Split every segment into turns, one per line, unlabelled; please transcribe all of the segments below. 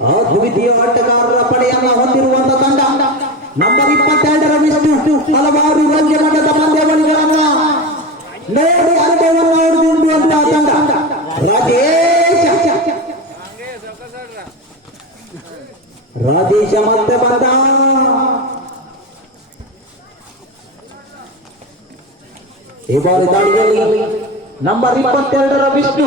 ಅದ್ವಿತೀಯ ಆಟಗಾರರ ಪಡೆಯನ್ನ ಹೊಂದಿರುವಂತ ತಂಡ. ನಂಬರ್ ಇಪ್ಪತ್ತೆರಡರ ವಿಷ್ಣು, ಹಲವಾರು ರಾಜ್ಯ ಮಟ್ಟದ ಪಂದ್ಯಾವಳಿಗಳನ್ನ ನೇರ ಅನುಭವವನ್ನು ಹೊಡೆದಿರುವಂತಹ ತಂಡ. ರಾಜೇಶ. ರಾಜೇಶ ಮತ್ತೆ ಬಂದ. ಈ ಬಾರಿ ದಾಳಿಯಲ್ಲಿ ನಂಬರ್ ಇಪ್ಪತ್ತೆರಡರ ವಿಷ್ಣು.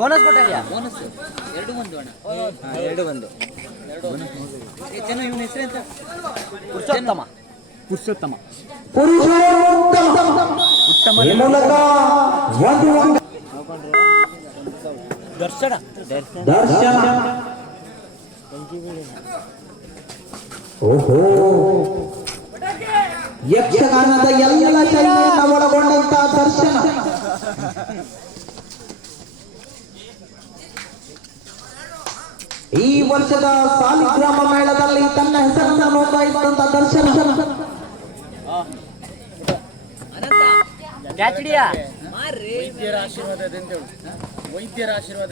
ಬೋನಸ್ ಕೊಟ್ಟಿದ್ಯಾ ಬೋನಸ್ ಎರಡು ಒಂದು ಅಣ್ಣ. ಹಾ, ಎರಡು ಬಂದು ಏ, ಚೆನ್ನ ಇವನ ಹೆಸರು ಎಂತ? ಪುರುಷೋತ್ತಮ. ಪುರುಷೋತ್ತಮ.
ಉತ್ತಮ. ಈ ಮೂಲಕ ಒಂದು
ದರ್ಶನ.
ದರ್ಶನ. ಓಹೋ. ಯಕ್ಷಗಾನದ ಎಲ್ಲ ಚಲನೆಯನ್ನು ಒಳಗೊಂಡಂತ ದರ್ಶನ. ಈ ವರ್ಷದ ಸಾಲಿಗ್ರಾಮ ಮೇಳದಲ್ಲಿ ತನ್ನ ಹೆಸರನ್ನು ನೋಡ್ತಾ ದರ್ಶನ.
ವೈದ್ಯರ ಆಶೀರ್ವಾದ ಅಂತ ಹೇಳು. ವೈದ್ಯರ ಆಶೀರ್ವಾದ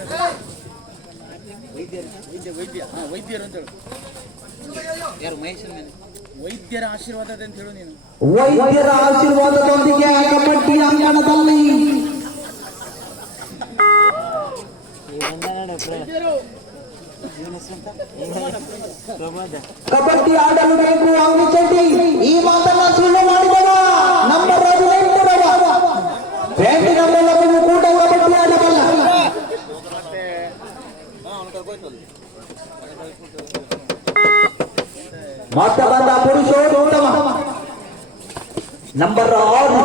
ವೈದ್ಯ ವೈದ್ಯ. ಹಾ ವೈದ್ಯರು ಅಂತ ಹೇಳು.
ಯಾರು ಮಹೇಶನ ಮೇಲೆ?
ವೈದ್ಯರ ಆಶೀರ್ವಾದ ಅಂತ ಹೇಳು ನೀನು.
ವೈದ್ಯರ ಆಶೀರ್ವಾದದೊಂದಿಗೆ ಕಬಡ್ಡಿ ಅಂಗಣದಲ್ಲಿ ಕಬಡ್ಡಿ ಆಡಲು ಬೇಕು ಅವನು ಚಡ್ಡಿ ಈ ಮಾತನ್ನ ಸುಳ್ಳು ಮಾಡಿದವ ನಮ್ಮ ಮೂಲಕವೂ ಕೂಡ ಕಬಡ್ಡಿ ಆಡಬಲ್ಲ ಮತ್ತೆ ಬಂದ ಪುರುಷೋತ್ತಮ ನಂಬರ್ ಆರು.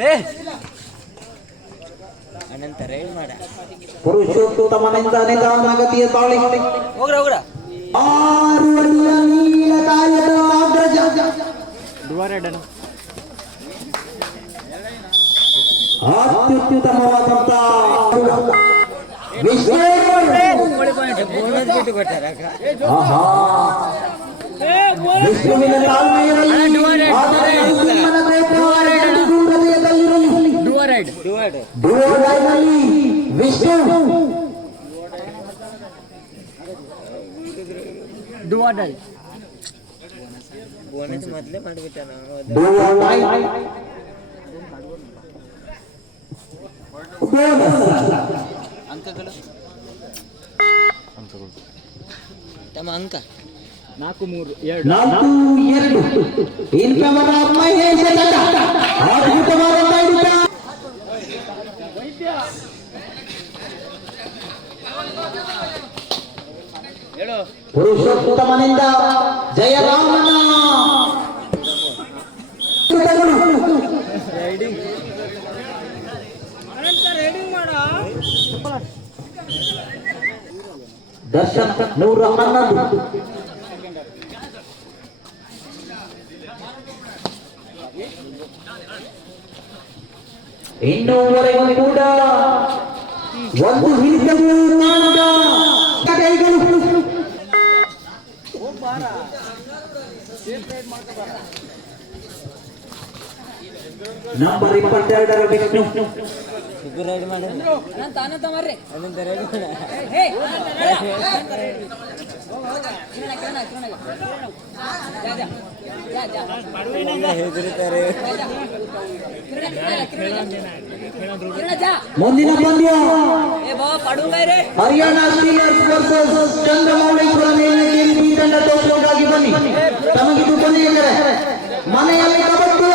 ಏ ಅನಂತ ಹೇಳಿ ಮಾಡ.
ಪುರುಷೋತ್ತಮನಿಂದ ನಿಧಾನಗತಿಯ ತಾಳಿ
ಹೋಗ್ರ ಹೋಗ್ರ.
ಆರು ಅಡಿಯ ನೀಲ ಕಾಯದ ಅಗ್ರಜ ಅತ್ಯುತ್ತಮವಾದಂತ
ಬೋನಸ್ ಬಿಟ್ಟು
ಡುವೋಡೈನಲ್ಲಿ ವಿಷ್ಣು.
ಡುವರೈಡ್ ಬೋನಸ್ ಮೊದಲೇ ಮಾಡಿಬಿಟ್ಟ ನಾವು
ಡುವೋಡೈ ಬೋನಸ್
ಅಂಕಗಳು ತಮ್ಮ ಅಂಕ ನಾಲ್ಕು ಮೂರು ಎರಡು
ನಾಲ್ಕು ಎರಡು ಇಂಥವರ ಮಹೇಶ ತಂಡ ಪುರುಷೋತ್ತಮನಿಂದ ಜಯರಾಮನ ಹಿಡಿತಗಳು. ದರ್ಶನ್ ನೂರ ಹನ್ನೊಂದು ಇನ್ನೂವರೆಗೂ ಕೂಡ ಒಂದು ಹಿಡಿತವೂ ನಂಬರ್ ಇಪ್ಪತ್ತೆರಡರ ವಿಷ್ಣು ಮುಂದಿನ ಪಂದ್ಯ.
ಏ ಬಾ ಪಡುಂಗೈ ರೇ
ಹರಿಯಾಣ ಚಂದ್ರಮೌಳೇಶ್ವರ ಮೇಲ್ನೆಲೆಯಲ್ಲಿ ಈ ತಂಡ ತೋರಿಸೋದಾಗಿ ಬನ್ನಿ. ತಮಗಿದು ಕೊನೆಯೆಂದರೆ ಮನೆಯಲ್ಲಿ ಕಬಡ್ಡಿ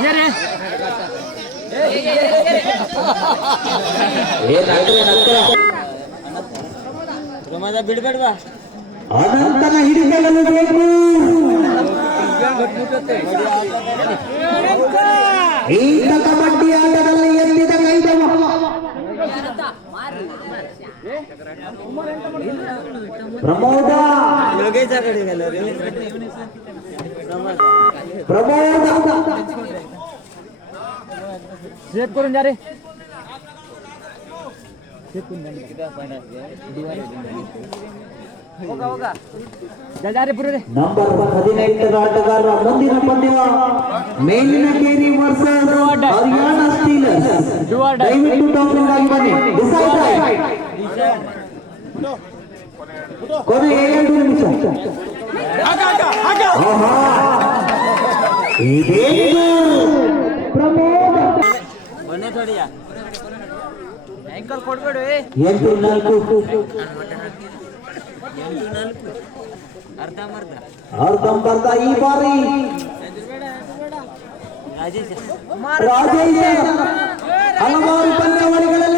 ನಗ್ರೆ?
ಪ್ರಮಾದ ಬಿಡ್ಬೇಡ್ವಾ?
ಅನಂತನ ಹಿಡಿದಲು ಬೇಕು. ಈತ ಕಬಡ್ಡಿ ಆಟದಲ್ಲಿ ಎದ್ದಿದ ಕೈದವ. ಪ್ರಮೋದ. ಪ್ರಮೋದ
सेव करून जा रे होगा होगा जा जा रे पूरे रे
ನಂಬರ್ ಹದಿನೆಂಟರ ಆಟಗಾರ ಮುಂದಿನ ಪಂದ್ಯ ಮೇಲಿನ ಕೇರಿ ವರ್ಸಸ್ ಹರಿಯಾಣ ಸ್ಟೀಲರ್ಸ್ ದಯವಿಟ್ಟು ಟಾಪಿಂಗ್ ಆಗಿ ಬನ್ನಿ Decide. ಕೊನೆ ಎಂಟು ನಾಲ್ಕು
ಅರ್ಧಂಬರ್ಧ
ಈ ಬಾರಿ
ರಾಜೇಶ
ಹಲವಾರು ಪಂದ್ಯಾವಳಿಗಳಲ್ಲಿ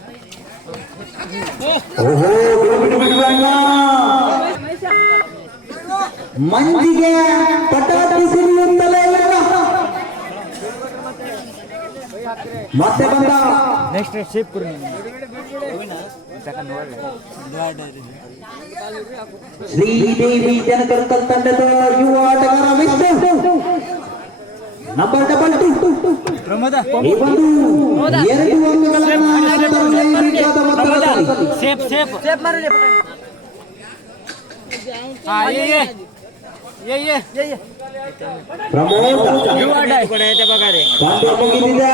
ಓಹೋ ಮಂದಿಗೆ ಪಟಾಕಿ ಸಿಡಿಯುತ್ತಲೇ ಮತ್ತೆ ಬಂದ.
ನೆಕ್ಸ್ಟ್ ಶೇಪ್ ಕುರಿ
ಶ್ರೀದೇವಿ ಜನಕರ್ಕಲ್ ತಂಡದ ಯುವ ಆಟಗಾರ ವಿಷ್ಣು ನಂಬರ್ ಡಬಲ್ ಟು ಈ ಎರಡು
ಸೇಫ್ ಸೇಫ್ ಸೇಫ್ ಮಾರ್ರೆ ಹಾಂ ಏ ಏ ಏ ಏ ಏ ಏ
ಪ್ರಮೋದ
ಕೊಡ ಐತೆ ಬಗಾರೆ
ಪಂದ್ಯ ಮುಗಿದಿದೆ